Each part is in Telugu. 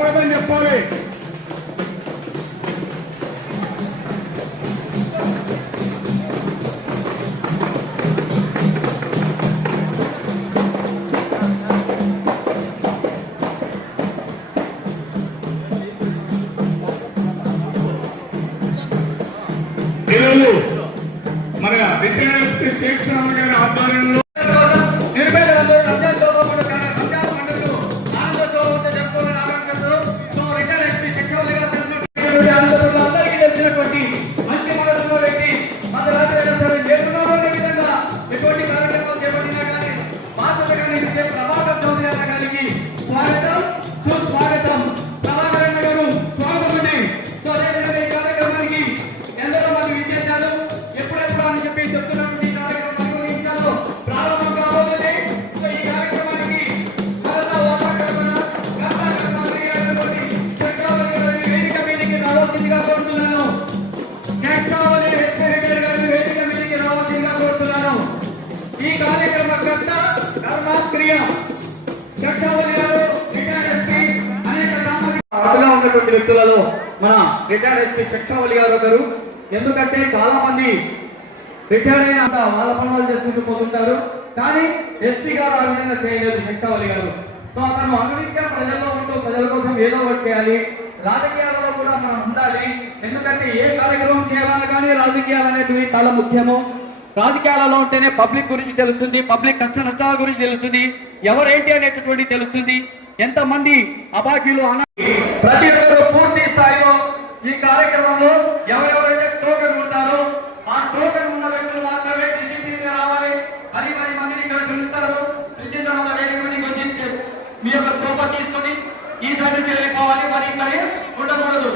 స్వాగతం చెప్పాలి. మన విద్యార్థి శేఖ్ రావు గారి ఆధ్వర్యంలో ఈ కార్యక్రమకర్త గారు రిటైర్డ్ ఎస్పీ అనేక అటుగా ఉన్నటువంటి వ్యక్తులలో మన రిటైర్డ్ ఎస్పీ చక్రవర్తి గారు ఒకరు. ఎందుకంటే చాలా మంది రిటైర్ అయిన వాళ్ళ పనులు చేసుకుంటూ పోతుంటారు. కానీ ఎస్పీ గారు ఆ విధంగా చేయలేదు శంకవల్లి గారు. సో అతను అనునిత్యం ప్రజల్లో ఉంటూ ప్రజల కోసం ఏదో ఒకటి చేయాలి. రాజకీయాలలో కూడా మనం ఉండాలి. ఎందుకంటే ఏ కార్యక్రమం చేయాలన్నా కానీ రాజకీయాలు అనేటివి చాలా ముఖ్యము. రాజకీయాలలో ఉంటేనే పబ్లిక్ గురించి తెలుస్తుంది పబ్లిక్ కష్ట నష్టాల గురించి తెలుస్తుంది ఎవరేంటి అనేటటువంటి తెలుస్తుంది. ఎంతమంది అబాకీలు అన ప్రతి ఒక్కరు పూర్తి స్థాయిలో ఈ కార్యక్రమంలో ఎవరెవరైతే టోకెన్ ఉంటారో ఆ టోకెన్ ఉన్న వ్యక్తులు మాత్రమే డిసిప్లిన్ రావాలి. పది పది మందిని ఇక్కడ పిలుస్తారు. పిలిచిన వేదిక మీ యొక్క తోప తీసుకొని ఈ సైడ్ వెళ్ళిపోవాలి. మరి ఇక్కడ ఉండకూడదు.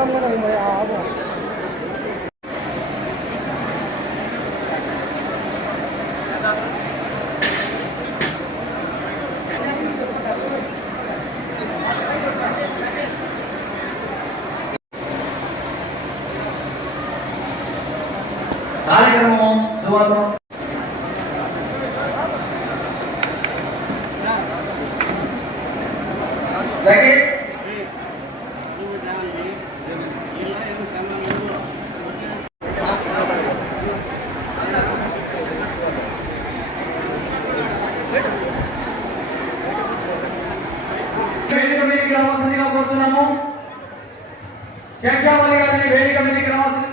తీసుకుంటా ఉండదు కార్యక్రమం తర్వాత సెకండ్ శంషావళి గారిని వేదిక మీదకి రావాల్సింది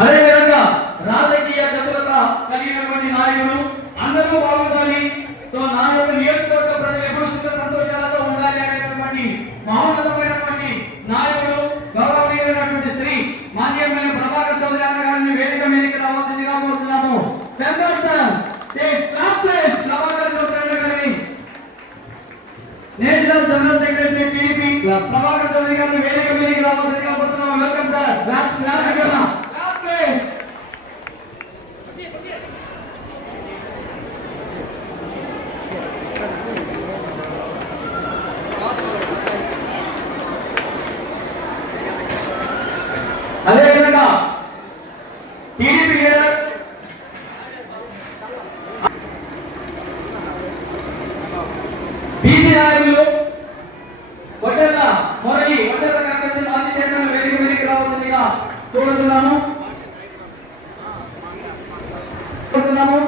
అదేవిధంగా రాజకీయ చతురత కలిగినటువంటి నాయకులు అందరూ బాగుండాలి. సో నా యొక్క ప్రజలు ఎప్పుడు సుఖ సంతోషాలతో ఉండాలి అనేటటువంటి మహోన్నతమైనటువంటి నాయకుడు గౌరవనీయులైనటువంటి శ్రీ మాన్యమైన ప్రభాకర్ చౌదరి అన్న గారిని వేదిక మీదకి రావాల్సిందిగా కోరుతున్నాము center sir please clap please Prabhakar Chowdary అన్న గారిని national general secretary TDP Prabhakar Chowdary గారిని వేదిక మీదకి రావాల్సిందిగా వెల్కమ్ సార్ తోడుతున్నాము తోడుతున్నాము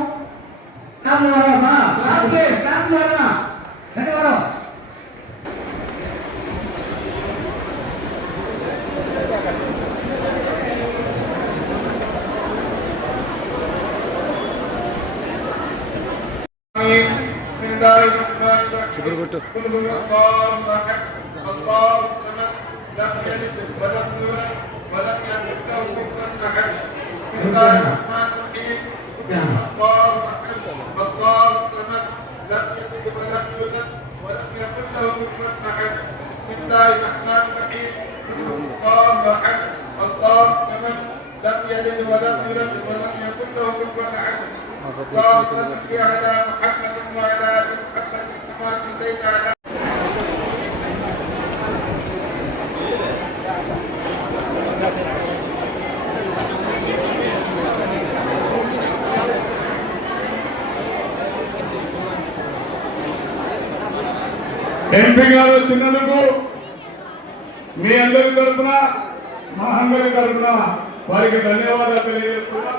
కాదు వరమా కాదు కాదు వరమా ధన్యవాదం شكرا قلت الله الله كفوا احد بسم الله الرحمن الرحيم الله احد الله الصمد لم يلد ولم يولد ولم يكن له كفوا احد بسم الله الرحمن الرحيم الله احد الله الصمد لم يلد ولم يولد ولم يكن له كفوا احد اللهم صل على محمد وعلى ال محمد كما صليت على ఎంపీ గారు వచ్చినందుకు మీ అందరి తరఫున మా అందరి తరఫున వారికి ధన్యవాదాలు తెలియజేస్తున్నా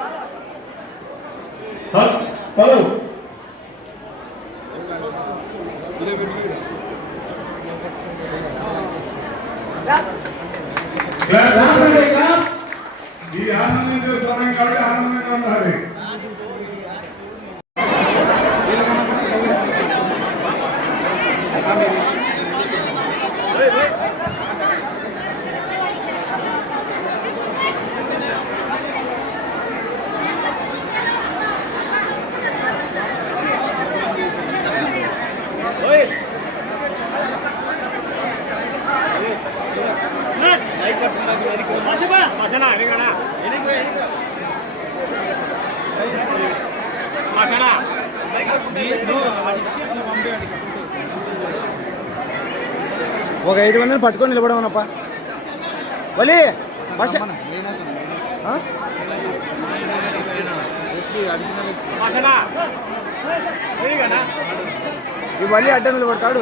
ఈ ఆనందించే సమయం కాబట్టి ఆనందంగా ఉండాలి. ఒక ఐదు మందిని పట్టుకొని నిలబడమనప్ప వలి భాష. ఈ వలి అడ్డం నిలబడతాడు.